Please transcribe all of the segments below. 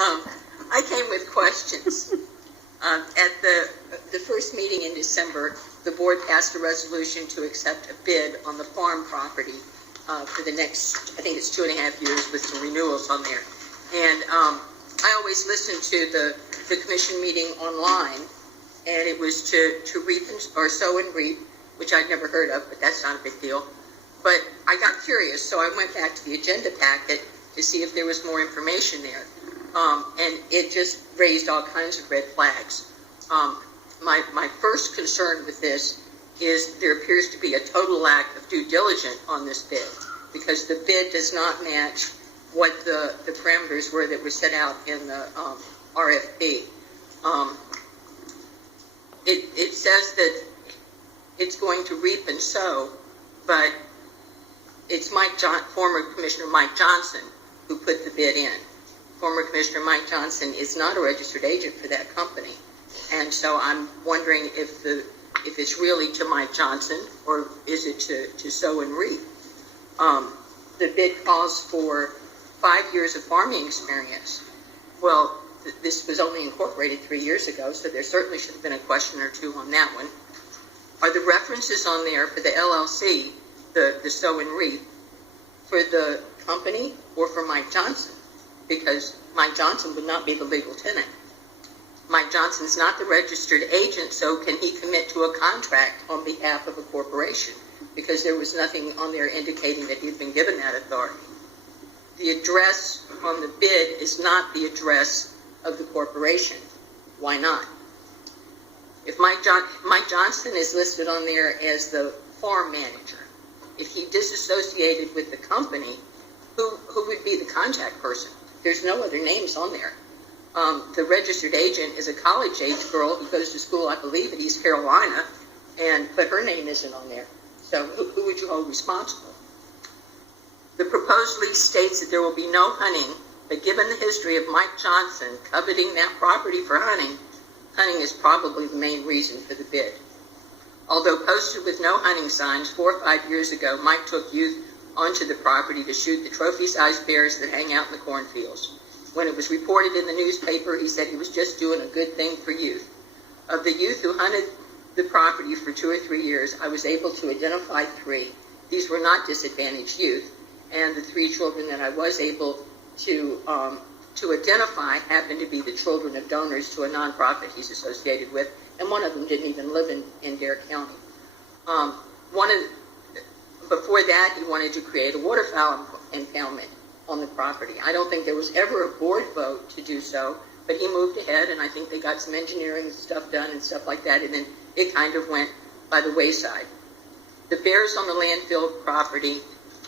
I came with questions. At the first meeting in December, the board passed a resolution to accept a bid on the farm property for the next, I think it's 2.5 years with some renewals on there. And I always listen to the commission meeting online, and it was to reap or sow and reap, which I'd never heard of, but that's not a big deal. But I got curious, so I went back to the agenda packet to see if there was more information there. And it just raised all kinds of red flags. My first concern with this is there appears to be a total lack of due diligence on this bid, because the bid does not match what the parameters were that were set out in the RFP. It says that it's going to reap and sow, but it's former Commissioner Mike Johnson who put the bid in. Former Commissioner Mike Johnson is not a registered agent for that company, and so I'm wondering if it's really to Mike Johnson or is it to sow and reap. The bid calls for 5 years of farming experience. Well, this was only incorporated 3 years ago, so there certainly should have been a question or two on that one. Are the references on there for the LLC, the sow and reap, for the company or for Mike Johnson? Because Mike Johnson would not be the legal tenant. Mike Johnson's not the registered agent, so can he commit to a contract on behalf of a corporation? Because there was nothing on there indicating that he'd been given that authority. The address on the bid is not the address of the corporation. Why not? If Mike Johnson is listed on there as the farm manager, if he disassociated with the company, who would be the contact person? There's no other names on there. The registered agent is a college-age girl who goes to school, I believe, at East Carolina, but her name isn't on there. So who would you hold responsible? The proposed lease states that there will be no hunting, but given the history of Mike Johnson coveting that property for hunting is probably the main reason for the bid. Although posted with no hunting signs 4 or 5 years ago, Mike took youth onto the property to shoot the trophy-sized bears that hang out in the cornfields. When it was reported in the newspaper, he said he was just doing a good thing for youth. Of the youth who hunted the property for 2 or 3 years, I was able to identify 3. These were not disadvantaged youth, and the 3 children that I was able to identify happened to be the children of donors to a nonprofit he's associated with, and one of them didn't even live in Dare County. Before that, he wanted to create a waterfowl impoundment on the property. I don't think there was ever a board vote to do so, but he moved ahead, and I think they got some engineering stuff done and stuff like that, and then it kind of went by the wayside. The bears on the landfill property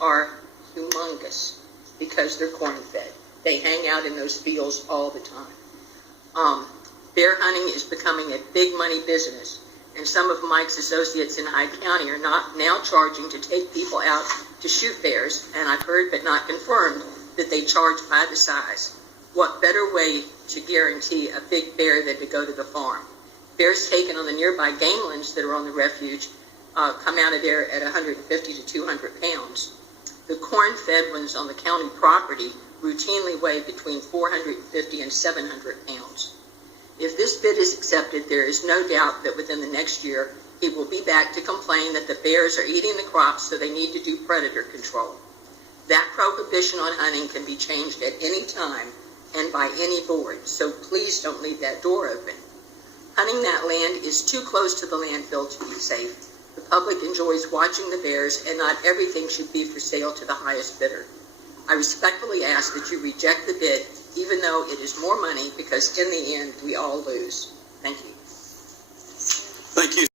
are humongous because they're corn-fed. They hang out in those fields all the time. Bear hunting is becoming a big money business, and some of Mike's associates in Hyde County are now charging to take people out to shoot bears, and I've heard but not confirmed that they charge by the size. What better way to guarantee a big bear than to go to the farm? Bears taken on the nearby gamelands that are on the refuge come out of there at 150 to 200 pounds. The corn-fed ones on the county property routinely weigh between 450 and 700 pounds. If this bid is accepted, there is no doubt that within the next year, he will be back to complain that the bears are eating the crops, so they need to do predator control. That prohibition on hunting can be changed at any time and by any board, so please don't leave that door open. Hunting that land is too close to the landfill to be safe. The public enjoys watching the bears, and not everything should be for sale to the highest bidder. I respectfully ask that you reject the bid, even though it is more money, because in the end, we all lose. Thank you. Thank you.